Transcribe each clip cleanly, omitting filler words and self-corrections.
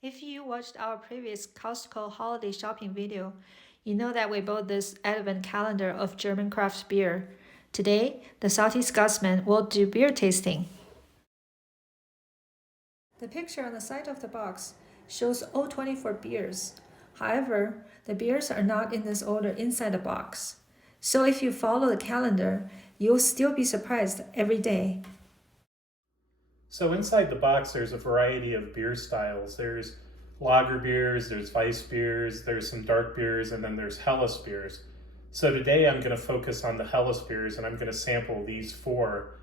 If you watched our previous Costco holiday shopping video, you know that we bought this advent calendar of German craft beer. Today, the Salty Scotsman will do beer tasting. The picture on the side of the box shows all 24 beers. However, the beers are not in this order inside the box. So if you follow the calendar, you'll still be surprised every day. So inside the box, there's a variety of beer styles. There's lager beers, there's Weiss beers, there's some dark beers, and then there's Helles beers. So today I'm going to focus on the Helles beers, and I'm going to sample these four.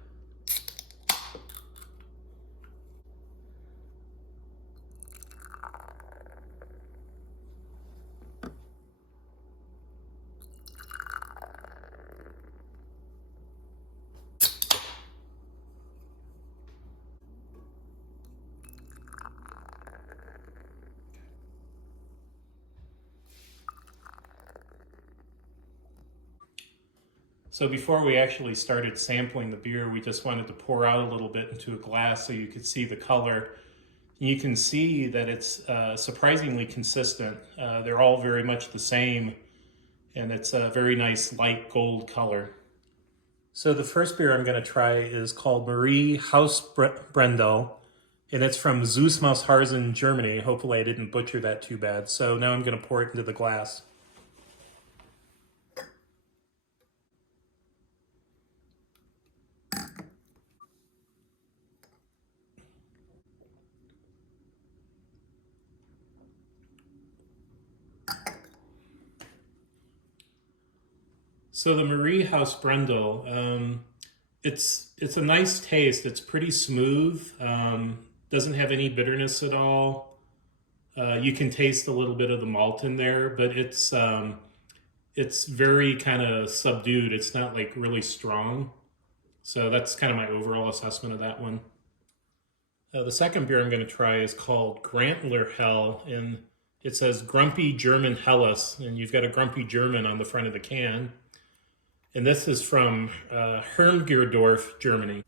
So before we actually started sampling the beer, we just wanted to pour out a little bit into a glass so you could see the color. You can see that it's surprisingly consistent. They're all very much the same, and it's a very nice light gold color. So the first beer I'm going to try is called Marie Haus Brendo, and it's from Süßmaushausen, Germany. Hopefully I didn't butcher that too bad. So now I'm going to pour it into the glass. So the Marie Haus Brendel, it's a nice taste. It's pretty smooth. Doesn't have any bitterness at all. You can taste a little bit of the malt in there, but it's very kind of subdued. It's not like really strong. So that's kind of my overall assessment of that one. The second beer I'm going to try is called Grantler Hell, and it says Grumpy German Helles, and you've got a Grumpy German on the front of the can. And this is from Hermgerdorf, Germany.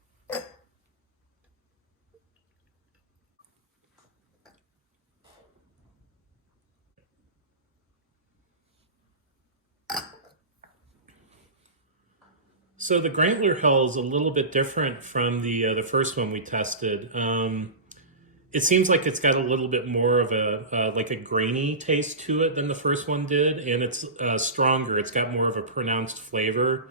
So the Grantler Hell is a little bit different from the first one we tested. It seems like it's got a little bit more of a like a grainy taste to it than the first one did, and it's stronger. It's got more of a pronounced flavor,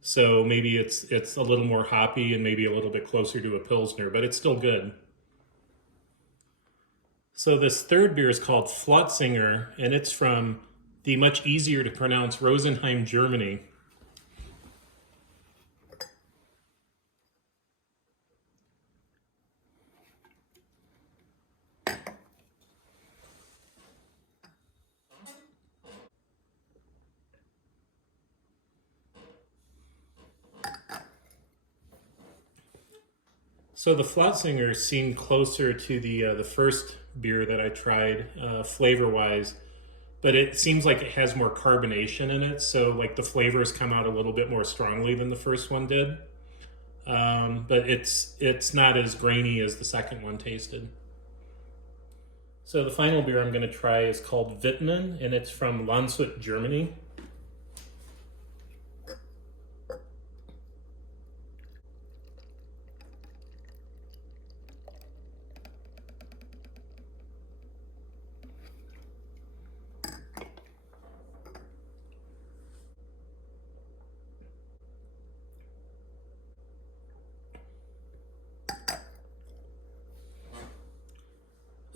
so maybe it's a little more hoppy and maybe a little bit closer to a Pilsner, but it's still good. So this third beer is called Fluttsinger, and it's from the much easier to pronounce Rosenheim, Germany. So the Fluttsinger seemed closer to the first beer that I tried, flavor-wise, but it seems like it has more carbonation in it, so like the flavors come out a little bit more strongly than the first one did. But it's not as grainy as the second one tasted. So the final beer I'm going to try is called Vitmen, and it's from Landshut, Germany.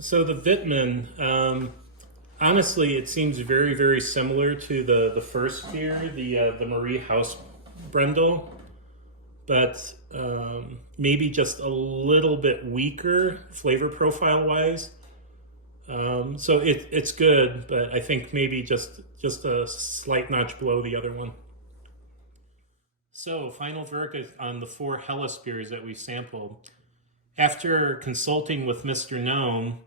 So the Vitmen, honestly, it seems very, very similar to the first beer, the Marie Haus Brendel, but maybe just a little bit weaker flavor profile wise. So it's good, but I think maybe just a slight notch below the other one. So final verdict on the four Helles beers that we sampled. After consulting with Mr. Gnome,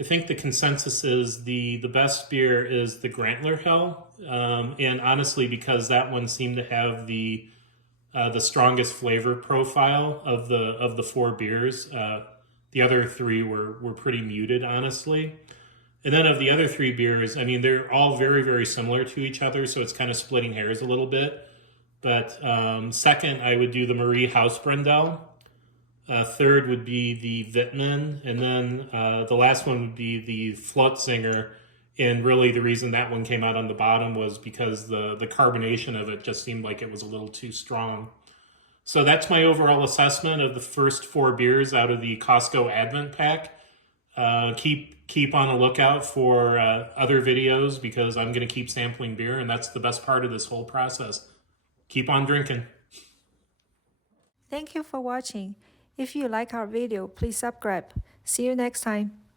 I think the consensus is the best beer is the Grantler Hell, and honestly, because that one seemed to have the strongest flavor profile of the four beers. The other three were pretty muted, honestly. And then of the other three beers, I mean, they're all very, very similar to each other, so it's kind of splitting hairs a little bit. But second, I would do the Marie House Brendo. Third would be the Vitmen. And then the last one would be the Fluttsinger. And really the reason that one came out on the bottom was because the carbonation of it just seemed like it was a little too strong. So that's my overall assessment of the first 4 beers out of the Costco Advent Pack. Keep on a lookout for other videos because I'm going to keep sampling beer, and that's the best part of this whole process. Keep on drinking. Thank you for watching. If you like our video, please subscribe. See you next time.